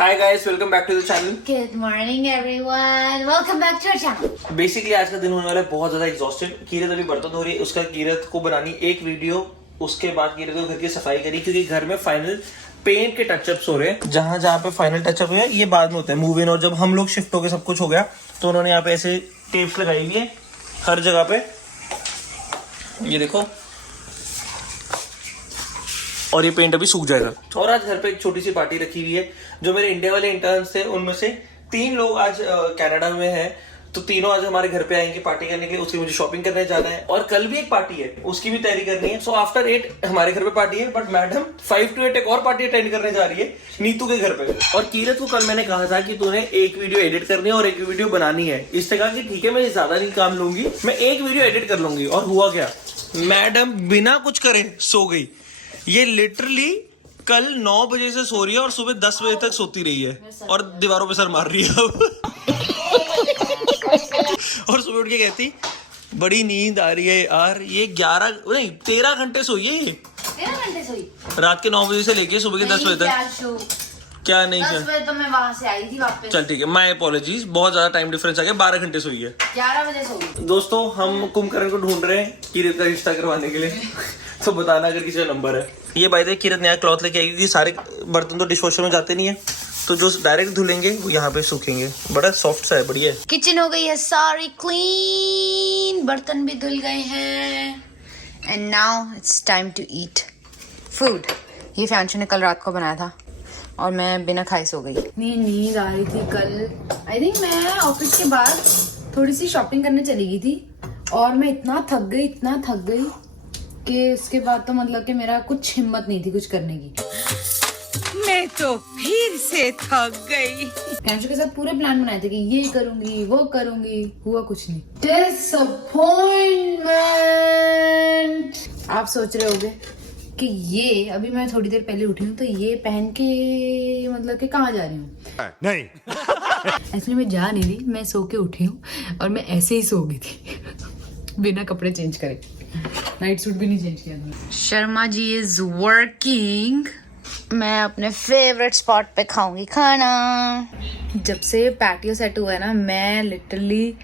Hi guys, welcome back to the channel. Good morning everyone. Welcome back to our channel. Basically आज का दिन होने वाला है बहुत ज्यादा एग्जॉस्टेड। कीरत अभी बर्तन धो रही है, उसका कीरत को बनानी एक वीडियो, उसके बाद कीरत को घर की सफाई करी क्योंकि घर में फाइनल पेंट के टचअप्स हो रहे हैं। जहाँ जहाँ पे फाइनल टचअप हुए ये बाद में होता है मूव इन, और जब हम लोग शिफ्ट हो गए सब कुछ हो गया तो उन्होंने यहाँ पे ऐसे टेप्स लगाई हुई है हर जगह पे, ये देखो, और ये पेंट अभी सूख जाएगा। और आज घर पे एक छोटी सी पार्टी रखी हुई है। जो मेरे इंडिया वाले इंटर्न्स थे उनमें से 3 लोग आज कनाडा में हैं, तो तीनों आज हमारे घर पे आएंगे पार्टी करने के लिए। उसकी मुझे शॉपिंग करने जाना है और कल भी एक पार्टी है, उसकी भी तैयारी करनी है। सो आफ्टर 8 हमारे घर पे पार्टी है, बट मैडम 5 to 8 एक और पार्टी अटेंड करने जा रही है नीतू के घर पे। और कीरत को कल मैंने कहा था कि तूने एक वीडियो एडिट करनी है और एक वीडियो बनानी है। इसने कहा कि ठीक है, मैं ज्यादा नहीं काम लूंगी, मैं एक वीडियो एडिट कर लूंगी। और हुआ क्या, मैडम बिना कुछ करे सो गई। ये लिटरली कल 9 बजे से सो रही है और सुबह 10 बजे तक सोती रही है और दीवारों पे सर मार रही है अब। और सुबह उठ के कहती बड़ी नींद आ रही है यार। ये 13 घंटे सोई है ये। 13 घंटे सोई रात के 9 बजे से लेके सुबह के 10 बजे तक। क्या नहीं किया? 10 बजे तो मैं वहाँ से आई थी वापस। चल ठीक है, माय अपॉलॉजीज, बहुत ज्यादा टाइम डिफरेंस आ गया। 12 घंटे सोई है। 11 बजे सोई। दोस्तों हम कुंभकर्ण को ढूंढ रहे हैं कीरत का रिश्ता करवाने के लिए। तो बताना अगर किसी का नंबर है। ये बाय द वे कीरत नया क्लॉथ लेके आएगी, सारे बर्तन तो डिशवॉशर में जाते नहीं है, तो जो डायरेक्ट धुलेंगे वो यहाँ पे सूखेंगे। बड़ा सॉफ्ट सा है, बढ़िया है। किचन हो गई है सारी क्लीन, बर्तन भी धुल गए हैं। And now it's time to eat food. ये फैंशु ने कल रात को बनाया था और मैं बिना खाए सो गई। इतनी नींद आ रही थी कल। आई थिंक मैं ऑफिस के बाद थोड़ी सी शॉपिंग करने चली गई थी और मैं इतना थक गई कि इसके बाद तो मतलब कि मेरा कुछ हिम्मत नहीं थी कुछ करने की। मैं तो फिर से थक गई। फैंशु के साथ पूरे प्लान बनाए थे कि ये करूंगी वो करूंगी, हुआ कुछ नहीं। डिसअपॉइंटमेंट। आप सोच रहे होगे कि ये अभी मैं थोड़ी देर पहले उठी हूँ तो ये पहन के मतलब कि कहाँ जा रही हूँ? नहीं। एक्चुअली मैं जा नहीं रही, मैं सो के उठी हूँ और मैं ऐसे ही सो गई थी बिना कपड़े चेंज करे। नाइट सूट भी नहीं चेंज किया। Sharma ji is working. मैं अपने फेवरेट स्पॉट पे खाऊंगी खाना। जब से पैटियो सेट हुआ है ना, मैं लिटरली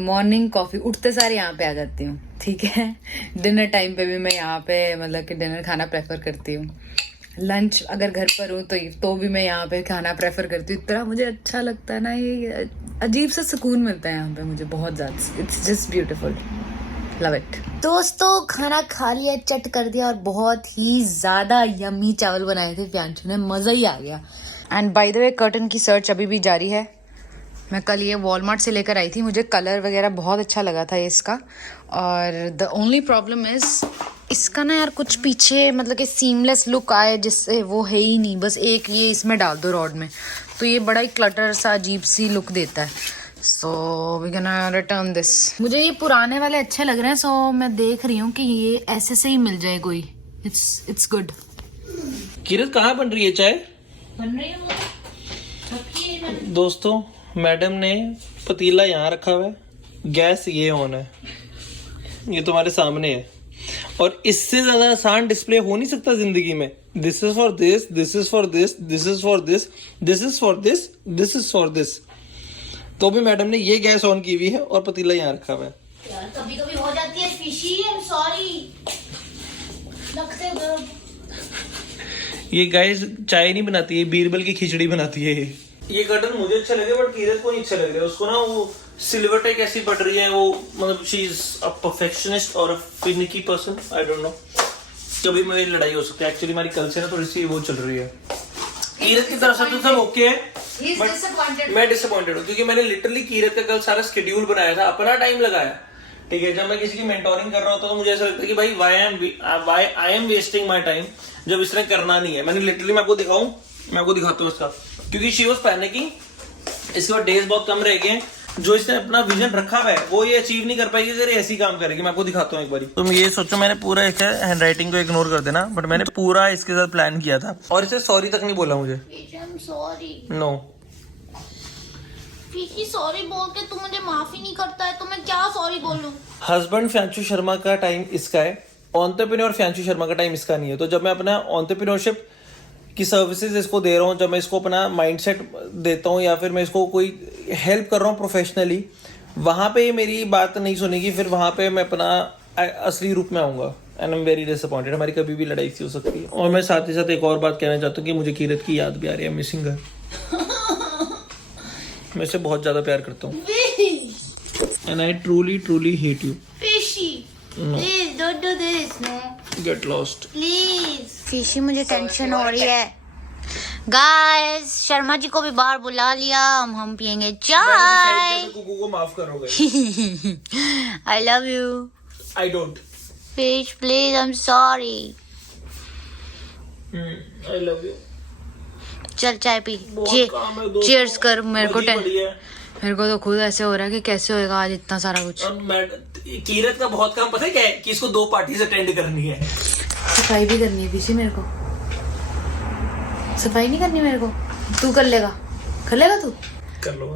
मॉर्निंग कॉफी उठते सारे यहाँ पे आ जाती हूँ, ठीक है। डिनर टाइम पे भी मैं यहाँ पे मतलब कि डिनर खाना प्रेफर करती हूँ। लंच अगर घर पर हूँ तो भी मैं यहाँ पे खाना प्रेफर करती हूँ। इतना मुझे अच्छा लगता है ना, ये अजीब सा सुकून मिलता है यहाँ पे मुझे बहुत ज़्यादा। It's just beautiful, love it. दोस्तों खाना खा लिया, चट कर दिया और बहुत ही ज़्यादा यम्मी चावल बनाए थे प्यांशु ने, मज़ा ही आ गया। And by the way curtain की सर्च अभी भी जारी है। मैं कल ये वॉलमार्ट से लेकर आई थी, मुझे कलर वगैरह बहुत अच्छा लगा था ये इसका। और द ओनली प्रॉब्लम इज़ इसका ना यार कुछ पीछे मतलब कि सीमलेस लुक आए जिससे वो है ही नहीं। बस एक ये इसमें डाल दो रॉड में तो ये बड़ा ही क्लटर सा अजीब सी लुक देता है। So we can return this. मुझे ये पुराने वाले अच्छे लग रहे हैं, सो मैं देख रही हूँ कि ये ऐसे से ही मिल जाए कोई। It's good. कीरत कहाँ बन रही है चाय? बन रही है दोस्तों मैडम ने पतीला यहाँ रखा हुआ है, गैस ये ऑन है, ये तुम्हारे सामने है, और इससे ज्यादा आसान डिस्प्ले हो नहीं सकता जिंदगी में। This is for this, this is for this, this is for this, this is for this, this is for this. तो भी मैडम ने ये गैस ऑन की हुई है और पतीला यहाँ रखा हुआ है। यार कभी कभी हो जाती है फिशी, आई एम सॉरी। लगते हो ये गाइस चाय नहीं बनाती है, बीरबल की खिचड़ी बनाती है। ये कर्टन मुझे अच्छा लगे बट कीरत को नहीं अच्छा लग रहा है। उसको ना वो सिल्वर टेक ऐसी पड़ रही है, वो मतलब शी इज अ परफेक्शनिस्ट और a finicky person, I don't know. कभी मेरी लड़ाई हो सकती है। एक्चुअली हमारी कल से ना थोड़ी सी वो चल रही है। कीरत की तरफ से तो सब ओके है, बट मैं डिसअपॉइंटेड हूँ क्योंकि मैंने लिटरली कीरत का कल सारा शेड्यूल बनाया था, अपना टाइम लगाया, ठीक है। जब मैं किसी की मेंटोरिंग कर रहा होता तो मुझे ऐसा लगता है कि भाई why I am wasting my time जब इसने करना नहीं है। मैंने लिटरली मैं आपको दिखाता हूँ इसका, क्योंकि शी वाज पैनिकिंग। इसके बाद डेज बहुत कम रह गए, जो इसने अपना विजन रखा हुआ है वो ये अचीव नहीं कर पाएगी अगर ऐसी काम करेगी। मैं आपको दिखाता हूँ एक बारी। तुम ये सोचो मैंने पूरा एक हैंड राइटिंग को इग्नोर कर देना, बट मैंने पूरा इसके साथ प्लान किया था और इसे सॉरी तक नहीं बोला मुझे। सॉरी नो, सॉरी बोल के तू मुझे माफी नहीं करता है तो मैं क्या सॉरी बोलूं? हस्बैंड फैंशु शर्मा का टाइम इसका है, एंटरप्रेन्योर फैंशु शर्मा का टाइम इसका नहीं है। तो जब मैं अपना एंटरप्रेन्योरशिप कि सर्विसेज इसको दे रहा हूँ, जब मैं इसको अपना माइंडसेट देता हूँ या फिर मैं इसको कोई हेल्प कर रहा हूँ प्रोफेशनली, वहाँ पे ये मेरी बात नहीं सुनेगी, फिर वहाँ पे मैं अपना असली रूप में आऊँगा। And I am very disappointed. हमारी कभी भी लड़ाई सी हो सकती है। और मैं साथ ही साथ एक और बात कहना चाहता हूँ कि मुझे कीरत की याद भी आ रही है, मिसिंग हर। मैं इससे बहुत ज़्यादा प्यार करता हूँ। And I truly hate you. Please don't do this, no. Get lost. Please. Fishy मुझे टेंशन हो रही है। गाइस, शर्मा जी को भी बाहर बुला लिया, हम पियेंगे चाय। कुकू को माफ करोगे? I love you. I don't. Fish, please, I'm sorry. I love you. चल चाय पी। बहुत काम है दोस्तों। Cheers कर। मेरे को तो खुद ऐसे हो रहा है कि कैसे होएगा आज इतना सारा कुछ। कीरत का बहुत काम पता है क्या है? कि इसको 2 पार्टीज अटेंड करनी है। सफाई भी करनी है पीछे मेरे को। सफाई नहीं करनी मेरे को, तू कर लेगा तू? कर लो।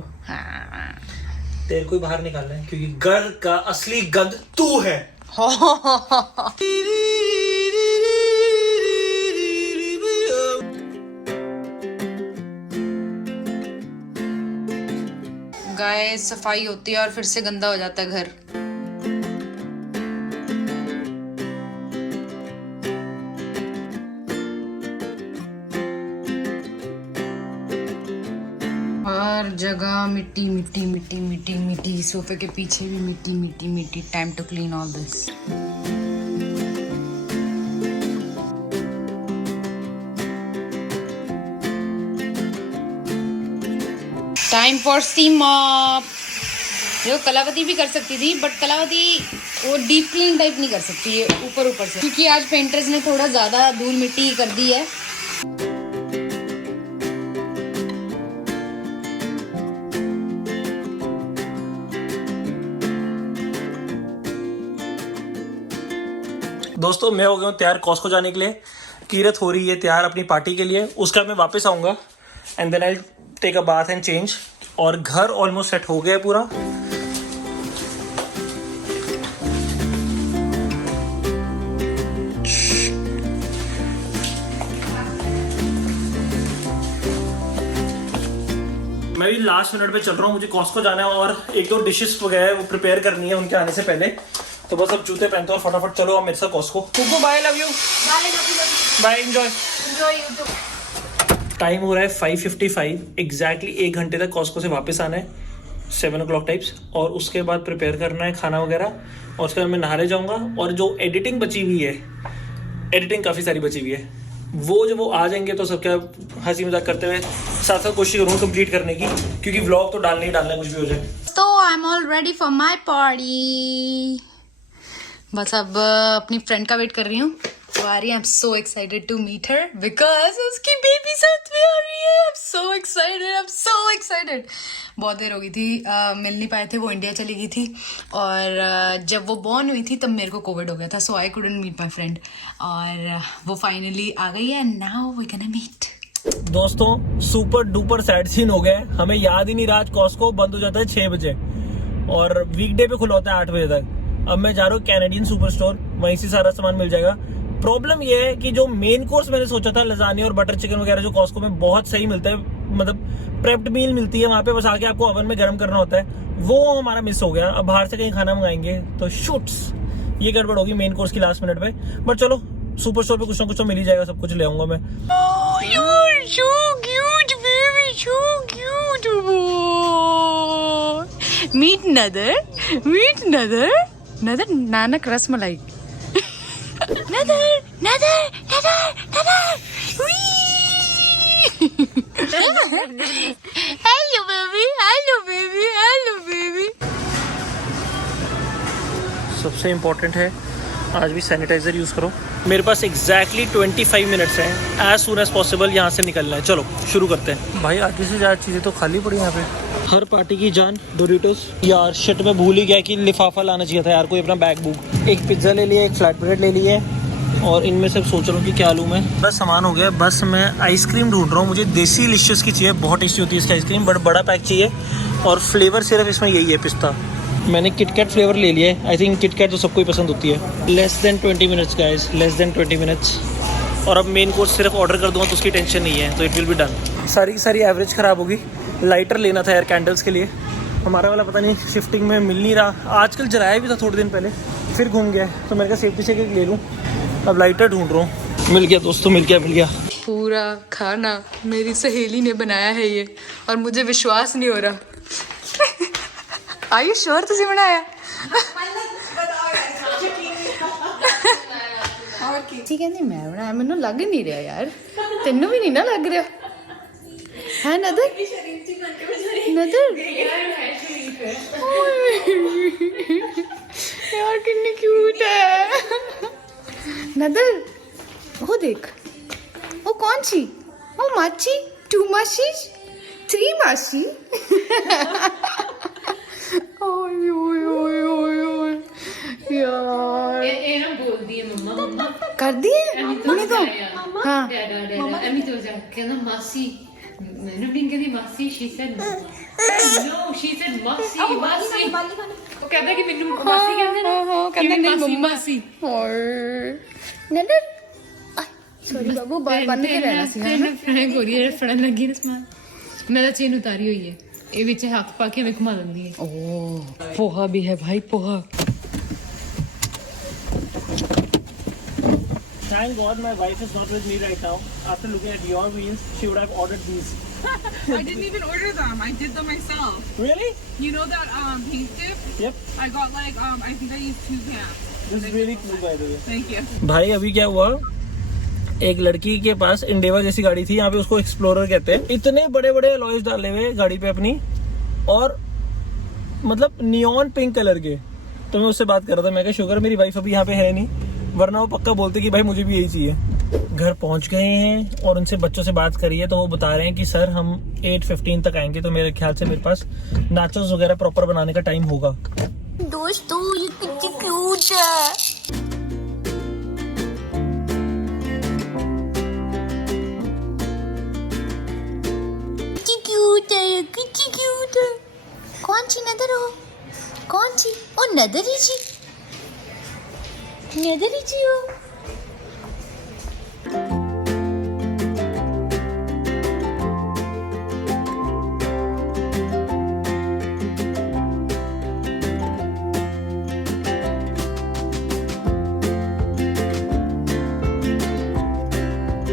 तेरे को ही बाहर निकालना है क्योंकि घर का असली गंद तू है। गाय सफाई होती है और फिर से गंदा हो जाता है घर। हर जगह मिट्टी मिट्टी मिट्टी मिट्टी मिट्टी, सोफे के पीछे भी मिट्टी मिट्टी मिट्टी। Time to clean all this. Time for steam up. जो कलावती भी कर सकती थी, बट कलावती वो डीप क्लीन टाइप नहीं कर सकती है, ऊपर से, क्योंकि आज पेंटर्स ने थोड़ा ज्यादा धूल मिट्टी कर दी है। दोस्तों मैं हो गया हूँ तैयार कॉस्को जाने के लिए। कीरत हो रही है तैयार अपनी पार्टी के लिए। उसका मैं वापस आऊँगा and then I take a bath and change. और घर ऑलमोस्ट सेट हो गया है पूरा। मैं भी लास्ट मिनट पे चल रहा हूँ, मुझे कॉस्को जाना है और 1-2 डिशेस वगैरह वो प्रिपेयर करनी है उनके आने से पहले। तो बस अब जूते पहनते हो और फटाफट चलो अब मेरे साथ कॉस्को। कुकू bye, love you, bye, enjoy. Time हो रहा है 5:55। एग्जैक्टली 1 घंटे तक कॉस्को से वापस आना है 7 o'clock टाइप्स। और उसके बाद प्रिपेयर करना है खाना वगैरह और उसके बाद मैं नहाने जाऊँगा। और जो एडिटिंग बची हुई है, एडिटिंग काफ़ी सारी बची हुई है, वो आ जाएंगे तो सबका हंसी मजाक करते हुए साथ साथ कोशिश करूँगा कंप्लीट करने की, क्योंकि व्लॉग तो डालना ही डालना है कुछ भी हो जाए। तो I am all ready for my party. बस अब अपनी फ्रेंड का वेट कर रही हूँ। वो आ रही है। I am so excited to meet her because उसकी बेबी साथ में आ रही है। I am so excited. बहुत देर हो गई थी, मिल नहीं पाए थे। वो इंडिया चली गई थी और जब वो बॉर्न हुई थी तब मेरे को कोविड हो गया था, so I couldn't meet my friend. और वो फाइनली आ गई है। Now we gonna meet. दोस्तों सुपर डुपर सैड सीन हो गया है। हमें याद ही नहीं रहा आज कॉस्को बंद हो जाता है 6 बजे और वीकडे पे खुला होता है 8 बजे तक। अब मैं जा रहा हूँ कैनेडियन सुपर स्टोर, वहीं से सारा सामान मिल जाएगा। प्रॉब्लम ये है कि जो मेन कोर्स मैंने सोचा था लजानी और बटर चिकन वगैरह जो कॉस्को में बहुत सही मिलता है, मतलब प्रेप्ड मील मिलती है वहाँ पे, बस आके आपको ओवन में गर्म करना होता है, वो हमारा मिस हो गया। अब बाहर से कहीं खाना मंगाएंगे तो शूट्स, ये गड़बड़ होगी मेन कोर्स की लास्ट मिनट में। बट चलो सुपर स्टोर पे कुछ ना कुछ तो मिल ही जाएगा, सब कुछ ले आऊंगा मैं। Meet Nather Nanak Rasmalai. Nather. Hello baby. सबसे इम्पोर्टेंट है आज भी सैनिटाइजर यूज करो। मेरे पास एग्जैक्टली 25 मिनट्स हैं। एज सुन एज पॉसिबल यहाँ से निकलना है। चलो शुरू करते हैं। भाई आधी से ज़्यादा चीज़ें तो खाली पड़ी यहाँ पे। हर पार्टी की जान डोरिटोस। यार शिट में भूल ही गया कि लिफाफा लाना चाहिए था यार, कोई अपना बैग बुक। एक पिज्ज़ा ले लिया, एक फ्लैट ब्रेड ले लिया और इनमें से सोच रहा हूँ कि क्या लूँ मैं। बस सामान हो गया। बस मैं आइसक्रीम ढूंढ रहा हूँ। मुझे देसी लिशियस की चाहिए, बहुत टेस्टी होती है इसकी आइसक्रीम, बट बड़ा पैक चाहिए। और फ्लेवर सिर्फ इसमें यही है, पिस्ता। मैंने किटकैट फ्लेवर ले लिया है। आई थिंक किटकैट तो सबको ही पसंद होती है। Less than 20 minutes guys, less than 20 minutes. और अब मेन कोर्स सिर्फ ऑर्डर कर दूंगा तो उसकी टेंशन नहीं है, तो इट विल बी डन। सारी की सारी एवरेज ख़राब होगी। लाइटर लेना था यार कैंडल्स के लिए, हमारा वाला पता नहीं शिफ्टिंग में मिल नहीं रहा। आजकल जलाया भी था थोड़े दिन पहले, फिर घूम गया, तो मैंने कहा सेफ्टी चेक ले लूँ। अब लाइटर ढूंढ रहा हूँ। मिल गया दोस्तों, मिल गया। पूरा खाना मेरी सहेली ने बनाया है ये, और मुझे विश्वास नहीं हो रहा। आर यू श्योर तुझे बनाया? ठीक है, नहीं मैं बनाया, मैनू लग नहीं रहा यार, तेनू भी नहीं ना लग रहा है नदर? यार कितनी क्यूट है नदर। वो देख, वो कौन सी? वो माची, 2 मासी, 3 मासी। ओए ओए ओए ओए ओए यार, ਇਹ ਨਾ ਬੋਲਦੀ ਹੈ ਮੰਮਾ कर दिए हुने तो। हाँ ਡੈਡਾ ਐਵੇਂ ਤੋਂ ਜਾ ਕਹਿੰਦਾ ਮਾਸੀ, ਮੈਨੂੰ ਨਹੀਂ ਕਹਿੰਦੀ ਮਾਸੀ, she said no, she said ਮਾਸੀ। ਉਹ ਕਹਿੰਦਾ ਕਿ ਮੈਨੂੰ ਮਾਸੀ ਕਹਿੰਦੇ ਨਾ, हाँ कहना नहीं मम्मा ਮਾਸੀ। और नदर सॉरी बाबू, बाल बंद के रहना सी ना। ਫਰੈਂਕ ਹੋ ਰਹੀ ਹੈ, ਫੜਨ ਲੱਗੀ ਨਾ ਸਮਾਨ। ਮੈਂ ਤਾਂ ਚੇਨ ਉਤਾਰੀ ਹੋਈ ਹੈ, ਇਹ ਵਿੱਚ ਹੱਥ ਪਾ ਕੇ ਮੈਂ ਘੁਮਾ ਦਿੰਦੀ ਹੈ। ओ पोहा भी है भाई, poha. Thank God my wife is not with me right now. After looking at your wheels, she would have ordered these. I didn't even order them. I did them myself. Really? You know that paint dip? Yep. I got like I think I used 2 cans. This is really cool by the way. Thank you. भाई अभी क्या हुआ, एक लड़की के पास इंडेवा जैसी गाड़ी थी, यहाँ पे उसको एक्सप्लोरर कहते हैं। इतने बड़े बड़े अलॉयज डाले हुए गाड़ी पे अपनी, और मतलब नियॉन पिंक कलर के। तो मैं उससे बात कर रहा था, मैं कहा शुगर मेरी वाइफ अभी यहाँ पे है नहीं, वरना वो पक्का बोलते कि भाई मुझे भी यही चाहिए। घर पहुंच गए हैं और उनसे बच्चों से बात करी है, तो वो बता रहे हैं कि सर हम 8:15 तक आएंगे, तो मेरे ख्याल से मेरे पास नाचोस वगैरह प्रॉपर बनाने का टाइम होगा। दोस्तों ये कितनी क्यूट है। कितनी क्यूट है। कौन सी नदर हो? कौन सी? ओ नदरी जी, नदरी जी हो।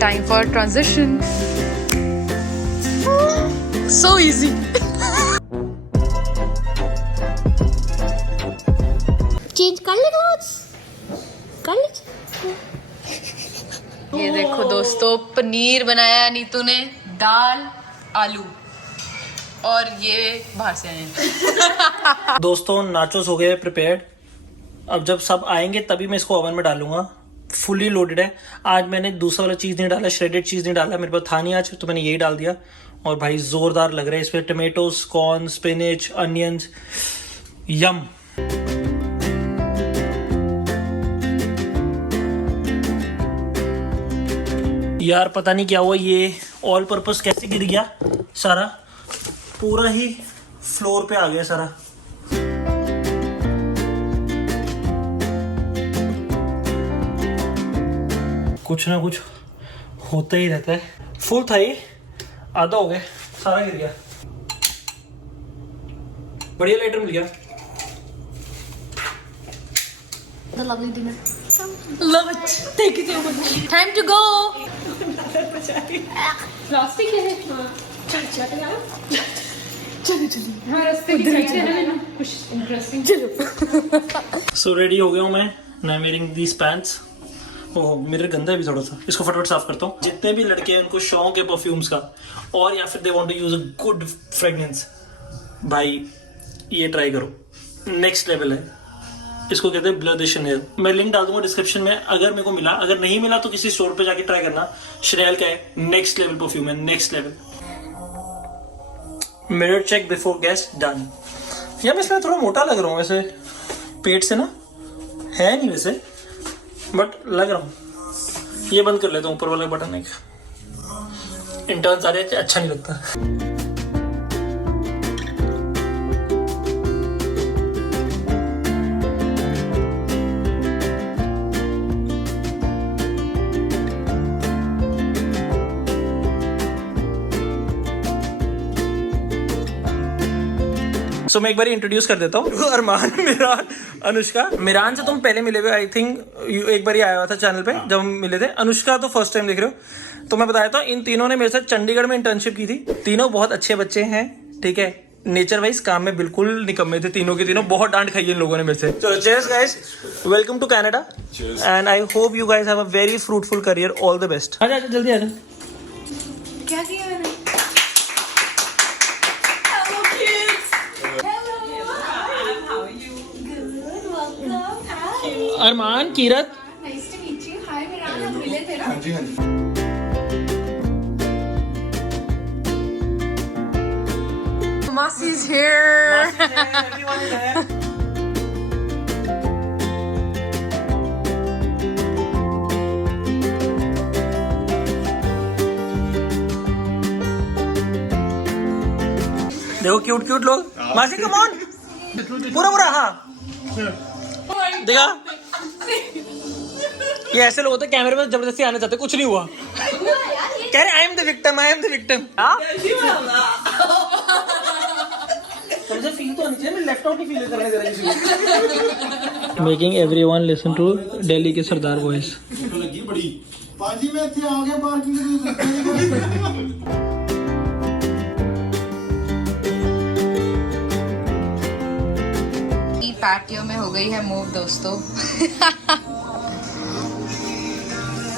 Time for transition. So easy. Change कर ले क्लोथ्स, कर ले। ये देखो दोस्तों, पनीर बनाया नीतू ने, दाल, आलू, और ये बाहर से आए हैं। दोस्तों नाचोस हो गए प्रिपेयर्ड। अब जब सब आएंगे तभी मैं इसको ओवन में डालूंगा। फुली लोडेड है। आज मैंने दूसरा वाला चीज़ नहीं डाला, श्रेडेड चीज़ नहीं डाला, मेरे पास था नहीं आज, तो मैंने यही डाल दिया। और भाई जोरदार लग रहा है। इसमें टमेटोस, कॉर्न, स्पिनच, अनियंस, यम। यार पता नहीं क्या हुआ, ये ऑल पर्पस कैसे गिर गया सारा, पूरा ही फ्लोर पे आ गया सारा। कुछ ना कुछ होता ही रहता है। फुल था ये, आधा हो गया, सारा गिर गया। बढ़िया लाइटर मिल गया। The lovely dinner. Love it. Take it over. Time to go. Plastic है। चलो हाँ, रास्ते की साइड है ना, मैंने कुछ इंटरेस्टिंग। सो रेडी हो गया हूँ मैं। I am wearing these pants. Oh मेरे गंदा है भी थोड़ा सा, इसको फटाफट साफ करता हूँ। जितने भी लड़के हैं उनको शौक है परफ्यूम्स का, और या फिर they want to use a good fragrance, भाई ये ट्राई करो, नेक्स्ट लेवल है। इसको कहते हैं ब्लर द शनेल। मैं लिंक डाल दूंगा डिस्क्रिप्शन में, अगर मेरे को मिला, अगर नहीं मिला तो किसी स्टोर पे जाके ट्राई करना। शनेल का है, नेक्स्ट लेवल परफ्यूम है, next level. Mirror check before guest done. यार मैं इसमें थोड़ा मोटा लग रहा हूँ वैसे, पेट से ना है नहीं वैसे, बट लग रहा हूँ। ये बंद कर लेता हूँ ऊपर वाला बटन, एक इंटर्न्स आ रहे हैं, अच्छा नहीं लगता। सो मैं एक बार इंट्रोड्यूस कर देता हूँ। अरमान, मिरान, अनुष्का। मिरान से तुम पहले मिले हुए, आई थिंक एक बार ही आया हुआ था चैनल पे जब हम मिले थे। अनुष्का तो फर्स्ट टाइम देख रहे हो। तो मैं बताया था, इन तीनों ने मेरे साथ चंडीगढ़ में इंटर्नशिप की थी। तीनों बहुत अच्छे बच्चे हैं, ठीक है। नेचर वाइज काम में बिल्कुल निकम्मे थे तीनों के तीनों। बहुत डांट खाई है इन लोगों ने मेरे से। चलो cheers guys, welcome to Canada and I hope you guys have a very fruitful career. All the best. आजा जल्दी आजा। क्या किया मैंने? Armaan, Keerat, nice to meet you. Hi Miran, हम मिले थे ना? हाँ जी हाँ जी। Mausy's here. देखो क्यूट क्यूट लोग। मासी कम ऑन, पूरा पूरा। हाँ देखा, ये ऐसे लोग होते हैं कैमरे में जबरदस्ती आना चाहते, कुछ नहीं हुआ। कह रहे I am the victim, I am the victim. मुझे फील तो नहीं चाहिए, मैं लेफ्ट आउट ही फील करने दे रहा किसी को। Making everyone listen to Delhi के सरदार वॉइस। लगी बड़ी पाजी में थे आ गया पार्किंग पैटियो में हो गई है मूव दोस्तों।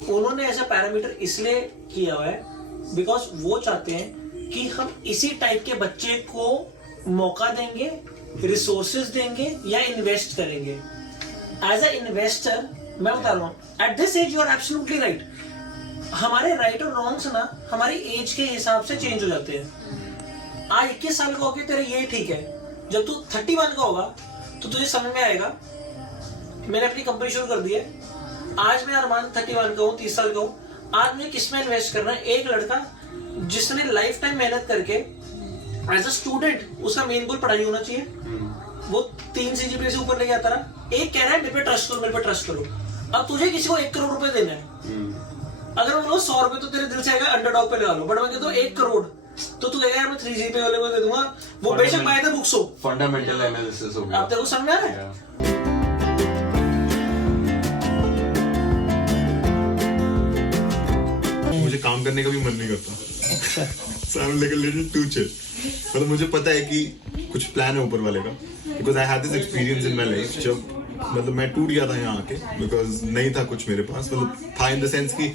उन्होंने ऐसा पैरामीटर इसलिए किया हुआ है बिकॉज वो चाहते हैं कि हम इसी टाइप के बच्चे को मौका देंगे, रिसोर्सेज देंगे या इन्वेस्ट करेंगे। एज अ इन्वेस्टर मैं बता रहा हूँ, at this age you are absolutely right. हमारे राइट और रॉन्ग्स ना हमारी एज के हिसाब से चेंज हो जाते हैं। आज 21 साल का होके तेरा ये ठीक है, जब तू 31 का होगा तो तुझे समझ में आएगा। मैंने अपनी कंपनी शुरू कर दी है। आज मैं अरमान 31 का हूँ, 30 साल का हूँ। आज मुझे किस में इन्वेस्ट करना है? एक लड़का जिसने लाइफ टाइम मेहनत करके एज अ स्टूडेंट, उसका मेन गोल पढ़ाई होना चाहिए, वो 3 CGPA से ऊपर नहीं आता रहा। एक कह रहा है मेरे पे ट्रस्ट करो, मेरे पे ट्रस्ट करो। अब तुझे किसी को 1 करोड़ रुपए देना है, अगर वो 100 रुपए तो तेरे दिल से आएगा अंडरडॉग पे लगा लो। बट मैं कहता हूँ 1 करोड़, तो तू कहेगा यार मैं 3 GPA वाले को दे दूंगा, वो बेशक बाय द बुक्स हो। फंडामेंटल एनालिसिस हो गया। आप तेरे को समझ में आ रहा है? मुझे काम करने का भी मन नहीं करता। So I'm like a little too chill. मतलब मुझे पता है कि कुछ प्लान है ऊपर वाले का, because I had this experience in my life जब मतलब मैं टूट गया था यहाँ आके, because नहीं था कुछ मेरे पास। मतलब था इन द सेंस कि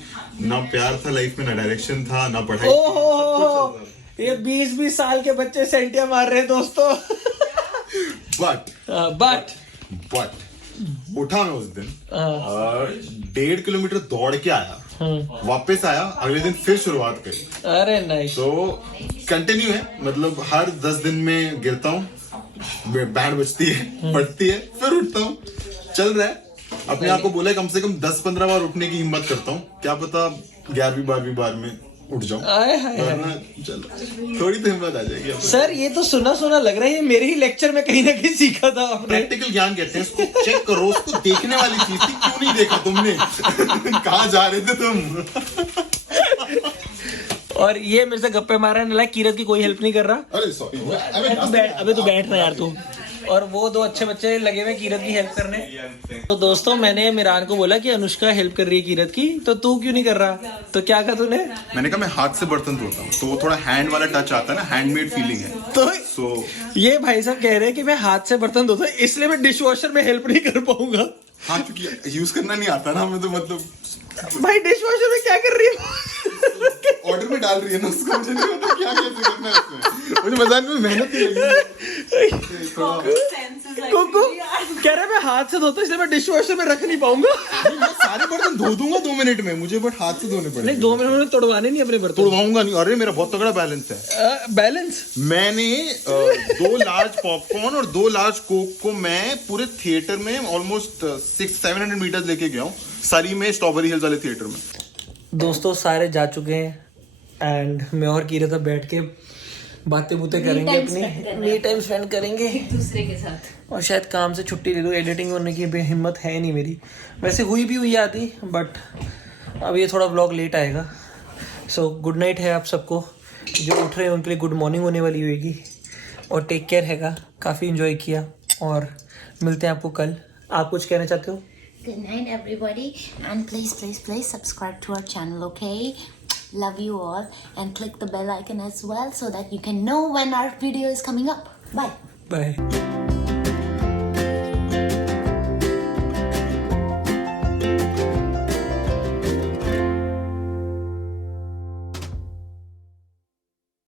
ना प्यार था लाइफ में, ना डायरेक्शन था, ना पढ़ाई। ओहो, ये 20-20 साल के बच्चे सेंटियां मार रहे हैं दोस्तों। बट उठा मैं उस दिन 1.5 किलोमीटर दौड़ के आया, वापस आया, अगले दिन फिर शुरुआत करी। अरे नाइस। तो कंटिन्यू है, मतलब हर 10 दिन में गिरता हूँ, बैंड बजती है, पड़ती है, फिर उठता हूँ, चल रहा है। अपने आप को बोला है कम से कम 10-15 बार उठने की हिम्मत करता हूँ, क्या पता 11वीं-12वीं बार में उठ जाऊं। वरना चलो थोड़ी तो हिम्मत आ जाएगी। सर ये तो सुना सुना लग रहा है, ये मेरे ही लेक्चर में कहीं ना कहीं सीखा था आपने। प्रैक्टिकल ज्ञान कहते हैं इसको। चेक करो, उसको देखने वाली चीज थी, क्यों नहीं देखा तुमने? कहाँ जा रहे थे तुम? और ये मेरे से गप्पे मार रहा है, लाइक कीरत की कोई हेल्प नहीं कर रहा। अरे सॉरी, अबे तू बैठ ना यार तू। और वो 2 अच्छे बच्चे लगे हुए कीरत की हेल्प करने। तो दोस्तों मैंने मिरान को बोला कि अनुष्का हेल्प कर रही है कीरत की, तो तू क्यों नहीं कर रहा? तो क्या कहा तूने? मैंने कहा मैं हाथ से बर्तन धोता हूँ, तो वो थोड़ा हैंड वाला टच आता है ना, हैंडमेड फीलिंग है। तो ये भाई साहब कह रहे हैं कि मैं हाथ से बर्तन धोता हूँ, इसलिए मैं डिश वॉशर में हेल्प नहीं कर पाऊंगा। हाँ, क्योंकि यूज करना नहीं आता ना हमें, तो मतलब भाई डिश वॉशर में क्या कर रही है? ऑर्डर में डाल रही है ना उसको, मुझे नहीं पता क्या कैसे करना है इसमें। मुझे मजाक में मेहनत नहीं लगी। कुकू कह रहा है मैं हाथ से धोता हूँ, इसलिए मैं डिश वॉशर में रख नहीं पाऊंगा। मैं सारे बर्तन धो दूंगा 2 मिनट में, मुझे बट हाथ से धोने पड़ेंगे। नहीं 2 मिनट में तोड़वाने नहीं अपने बर्तन। तोड़वाऊंगा नहीं, अरे मेरा बहुत तगड़ा बैलेंस है। बैलेंस? मैंने 2 लार्ज पॉपकॉर्न और 2 लार्ज कोक को मैं पूरे थिएटर में ऑलमोस्ट 600-700 मीटर लेके गया हूँ, सरी में, स्ट्रॉबेरी हिल्स वाले थिएटर में। दोस्तों सारे जा चुके हैं एंड मैं और कीरत अब बैठ के बातें बूतें करेंगे, अपनी मी टाइम स्पेंड करेंगे एक दूसरे के साथ। और शायद काम से छुट्टी ले लूँ, एडिटिंग करने की हिम्मत है नहीं मेरी। वैसे हुई भी हुई आती, बट अब ये थोड़ा व्लॉग लेट आएगा। सो गुड नाइट है आप सबको, जो उठ रहे हैं उनके लिए गुड मॉर्निंग होने वाली होगी। और टेक केयर हैगा, काफ़ी इंजॉय किया और मिलते हैं आपको कल। आप कुछ कहना चाहते हो? Good night, everybody, and please subscribe to our channel, okay? Love you all, and click the bell icon as well so that you can know when our video is coming up. Bye. Bye.